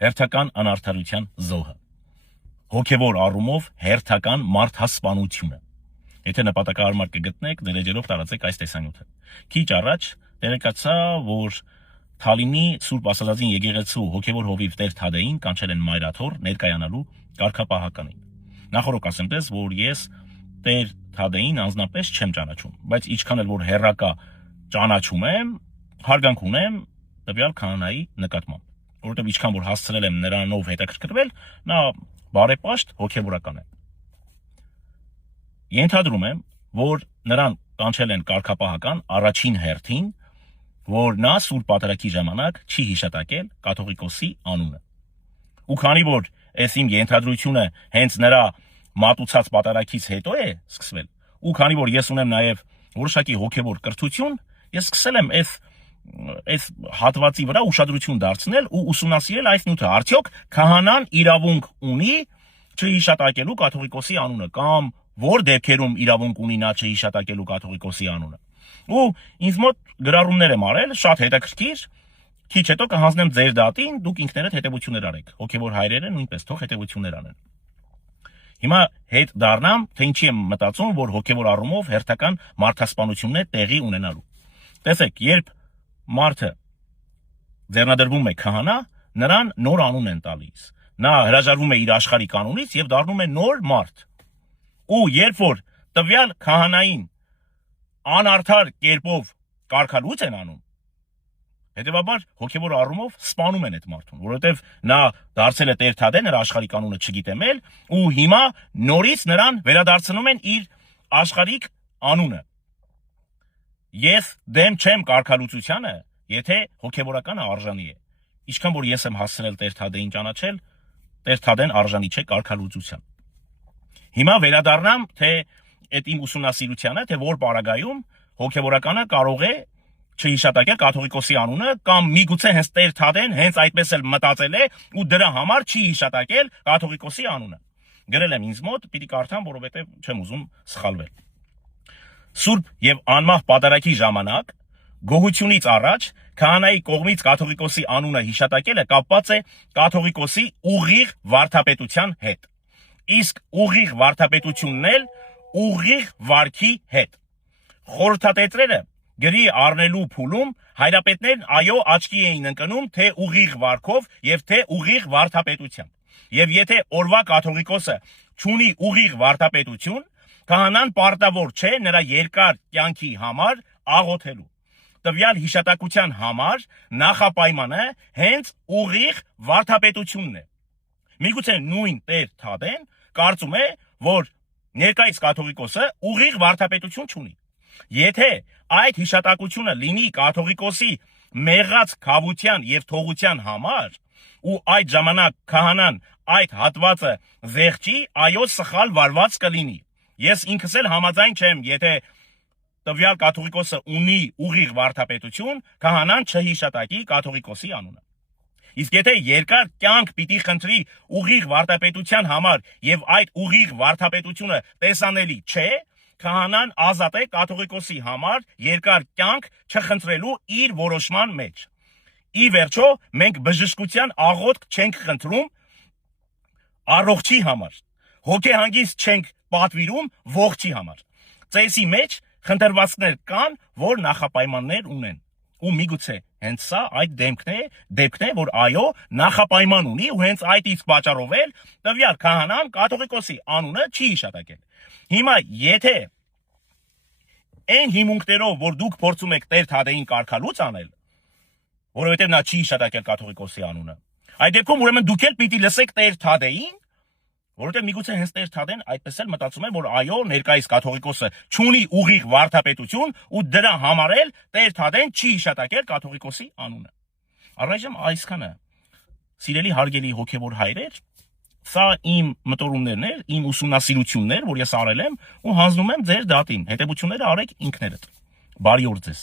հերթական անարդարության զոհը, հոգևոր առումով հերթական մարդասպանությունը։ Եթե նպատակահարմար կգտնեք, ձեր էջերով տարածեք այս տեսանյութը։ Քիչ առաջ տեղեկացա, որ Թալինի Սուրբ Աստվածածին եկեղեցու հոգևոր հովիվ Տեր Թադեին կանչել են մայրաթոր ներկայանալու կարգապահականին։ Նախորդ ասեմ դες, որ ես Տեր Թադեին անձնապես չեմ ճանաչում, բայց ինչքան էլ որ հերրակա ճանաչում եմ, հարգանք ունեմ տվյալ քահանայի նկատմամբ, որովհետև ինչքան որ հասցրել եմ նրանով հետաքրքրվել, նա բարեպաշտ հոգևորական է։ Ենթադրում եմ, որ նրան կանչել են կարգապահական առաջին հերթին, որ նա Սուրբ Պատարագի ժամանակ չի հիշատակել կաթողիկոսի անունը։ Ու քանի որ այս իմ ենթադրությունը հենց նրա մատուցած պատարագից հետո է սկսվել, ու քանի որ ես ունեմ նաև որոշակի հոգևոր կրթություն, ես սկսել եմ այս հատվածի վրա ուշադրություն դարձնել ու ուսումնասիրել այս նյութը, արդյոք քահանան իրավունք ունի չհիշատակելու կաթողիկոսի անունը, կամ որ դեպքերում իրավունք ունի նա չհիշատակելու կաթողիկոսի անունը։ Ու ինձ մոտ գրառումներ եմ արել, շատ հետաքրքիր, քիչ հետո կհանձնեմ ձեր դատին, դուք ինքներդ հետևություններ արեք, հոգևոր հայրերը նույնպես թող հետևություններ անեն։ Հիմա հետ դառնամ, թե ինչի եմ մտածում, որ հոգևոր առումով հերթական մարդասպանությունն է տեղի ունենալու։ Տեսեք, երբ մարդը ձեռնադրվում է քահանա, նրան նոր անուն են տալիս։ Նա հրաժարվում է իր աշխարհի կանոնից եւ դառնում է նոր մարդ։ Ու երբ որ տվյալ քահանային անարդար կերպով կարգալուց են անում, հետևաբար հոգևոր առումով սպանում են այդ մարդուն, որովհետև նա դարձել է Տեր Թադե, նրա աշխարհիկ անունը չգիտեմել, ու հիմա նորից նրան վերադարձնում են իր աշխարհիկ անունը։ Ես դեմ չեմ կարգալուծությանը, եթե հոգևորականը արժանի է։ Ինչքան որ ես եմ հասցրել Տեր Թադեին ճանաչել, Տեր Թադեն արժանի չէ կարգալուծության։ Հիմա վերադառնամ, թե այդ իմ ուսումնասիրությանը, թե որ պարագայում հոգևորականը կարող է չհիշատակել կաթողիկոսի անունը, կամ միգուցե հենց Տեր Թադեն հենց այդպես էլ մտածել է ու դրա համար չի հիշատակել կաթողիկոսի անունը։ Գրել եմ ինձ մոտ, պիտի կարդամ, որովհետև չեմ ուզում սխալվել։ Սուրբ եւ անմահ պատարագի ժամանակ գոհությունից առաջ քահանայի կողմից կաթողիկոսի անունը հիշատակելը կապված է կաթողիկոսի ուղիղ վարդապետության հետ։ Իսկ ուղիղ վարդապետությունն էլ ուղիղ վարքի հետ։ Խորհրդատետրերը գրի առնելու փուլում հայրապետներն այո աչքի էին ընկնում թե ուղիղ վարքով եւ թե ուղիղ վարդապետությամբ։ Եվ եթե օրվա կաթողիկոսը չունի ուղիղ վարդապետություն, քահանան պարտավոր չէ նրա երկար կյանքի համար աղոթելու։ Տվյալ հիշատակության համար նախապայմանը հենց ուղիղ վարդապետությունն է։ Միգուցե նույն Տեր Թադեն կարծում է, որ ներկայիս կաթողիկոսը ուղիղ վարդապետություն չունի։ Եթե այդ հիշատակությունը լինի կաթողիկոսի մեղած քավության եւ թողության համար, ու այդ ժամանակ քահանան այդ հատվածը զեղչի, այո սխալ վարված կլինի։ Ես ինքս էլ համաձայն չեմ, եթե տվյալ կաթողիկոսը ունի ուղիղ վարդապետություն, քահանան չհիշատակի կաթողիկոսի անունը։ Իսկ եթե երկար կյանք պիտի խնդրի ուղիղ վարդապետության համար եւ այդ ուղիղ վարդապետությունը տեսանելի չէ, քահանան ազատ է կաթողիկոսի համար երկար կյանք չխնդրելու իր որոշման մեջ։ Ի վերջո, մենք բժշկության աղոթք չենք խնդրում առողջի համար, հոգեհանգիստ չենք պատվիրում ողջի համար։ Ծեսի մեջ խնդրվածքներ կան, որ նախապայմաններ ունեն։ Ու միգուցե հենց սա այդ դեպքն է, որ այո նախապայման ունի ու հենց այդ իսկ պատճառով էլ տվյալ քահանան կաթողիկոսի անունը չի հիշատակել։ Հիմա եթե այն հիմունքներով, որ դուք փորձում եք Տեր Թադեին կարգալուծ անել, որովհետև նա չի հիշատակել կաթողիկոսի անունը, այդ դեպքում ուրեմն դուք էլ պիտի լսեք Տեր Թադեին, որովհետև միգուցե հենց Տեր Թադեն այդպես էլ մտածում է, որ այո ներկայիս կաթողիկոսը չունի ուղիղ վարդապետություն ու դրա համար էլ Տեր Թադեն չի հիշատակել կաթողիկոսի անունը։ Առայժմ այսքանը, սիրելի հարգելի հոգևոր հայրեր, սա իմ մտորումներն էր, իմ ուսումնասիրություններ, որ ես արել եմ ու հանձնում եմ ձեր դատին, հետևությունները արեք ինքներդ։ Բարի օր ձեզ։